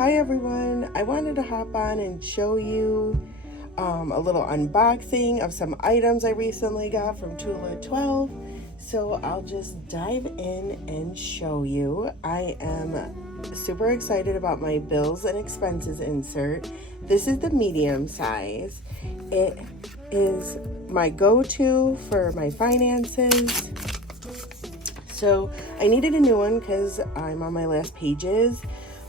Hi everyone, I wanted to hop on and show you a little unboxing of some items I recently got from Tula 12. So I'll just dive in and show you. I am super excited about my bills and expenses insert. This is the medium size. It is my go-to for my finances. So I needed a new one because I'm on my last pages,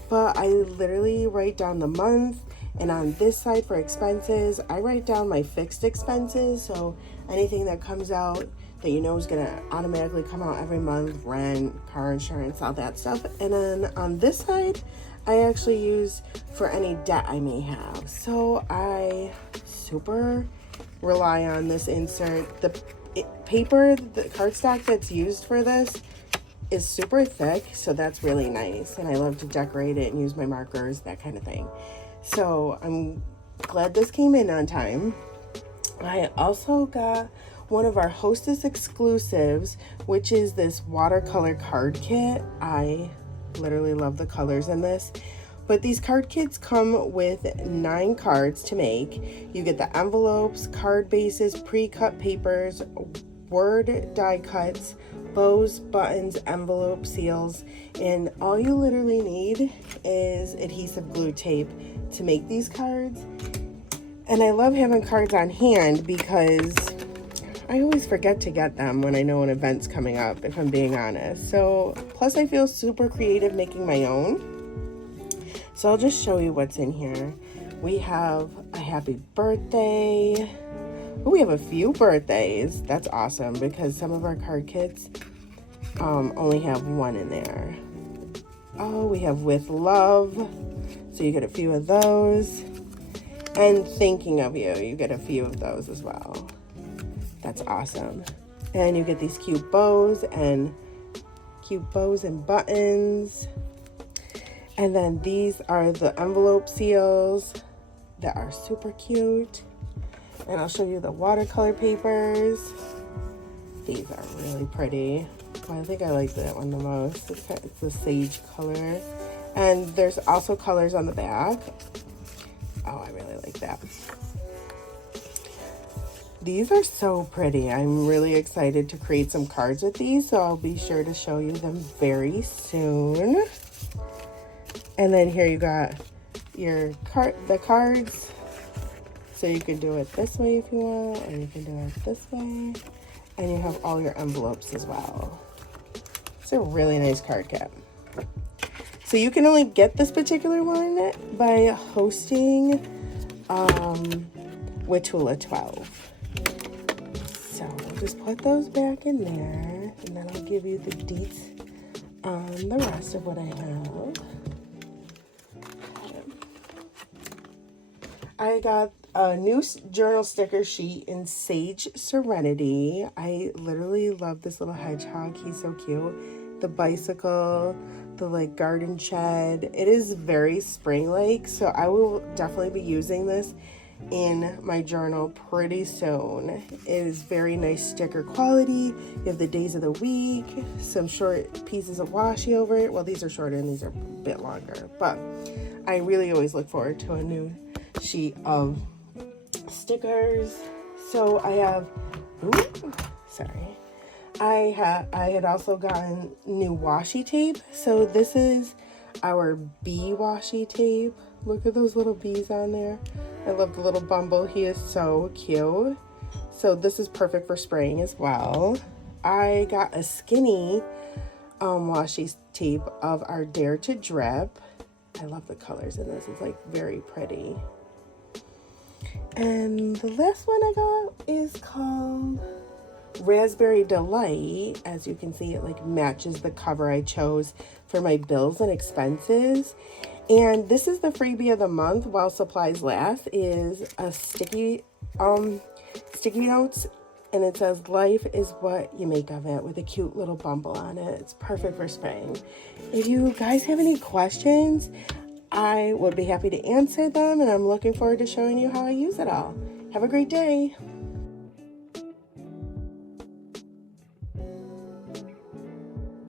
but I literally write down the month, and on this side for expenses, I write down my fixed expenses. So anything that comes out that you know is gonna automatically come out every month, rent, car insurance, all that stuff. And then on this side, I actually use for any debt I may have. So I super rely on this insert. The paper, the cardstock that's used for this is super thick, so that's really nice, and I love to decorate it and use my markers, that kind of thing. So I'm glad this came in on time. I also got one of our Hostess exclusives, which is this watercolor card kit. I literally love the colors in this. But these card kits come with 9 cards to make. You get the envelopes, card bases, pre-cut papers, word die cuts, bows, buttons, envelope seals, and all you literally need is adhesive glue tape to make these cards. And I love having cards on hand because I always forget to get them when I know an event's coming up, if I'm being honest. So plus I feel super creative making my own. So I'll just show you what's in here. We have a happy birthday. We have a few birthdays. That's awesome because some of our card kits only have one in there. Oh, we have with love. So you get a few of those. And thinking of you, you get a few of those as well. That's awesome. And you get these cute bows and buttons. And then these are the envelope seals that are super cute. And I'll show you the watercolor papers. These are really pretty. I think I like that one the most. It's the sage color. And there's also colors on the back. Oh, I really like that. These are so pretty. I'm really excited to create some cards with these, so I'll be sure to show you them very soon. And then here you got your the cards. So you can do it this way if you want, or you can do it this way. And you have all your envelopes as well. It's a really nice card kit. So you can only get this particular one by hosting with Tula 12. So we'll just put those back in there, and then I'll give you the deets on the rest of what I have. I got a new journal sticker sheet in Sage Serenity. I literally love this little hedgehog. He's so cute. The bicycle, the like garden shed. It is very spring-like, so I will definitely be using this in my journal pretty soon. It is very nice sticker quality. You have the days of the week, some short pieces of washi over it. Well, these are shorter and these are a bit longer, but I really always look forward to a new sheet of stickers. So I have I had also gotten new washi tape. So this is our bee washi tape. Look at those little bees on there. I love the little Bumble. He is so cute. So this is perfect for spraying as well. I got a skinny washi tape of our Dare to Drip. I love the colors in this. It's like very pretty. And the last one I got is called Raspberry Delight. As you can see, it like matches the cover I chose for my bills and expenses. And this is the freebie of the month while supplies last, is a sticky notes, and it says life is what you make of it, with a cute little bumble on it. It's perfect for spraying. If you guys have any questions, I would be happy to answer them, and I'm looking forward to showing you how I use it all. Have a great day.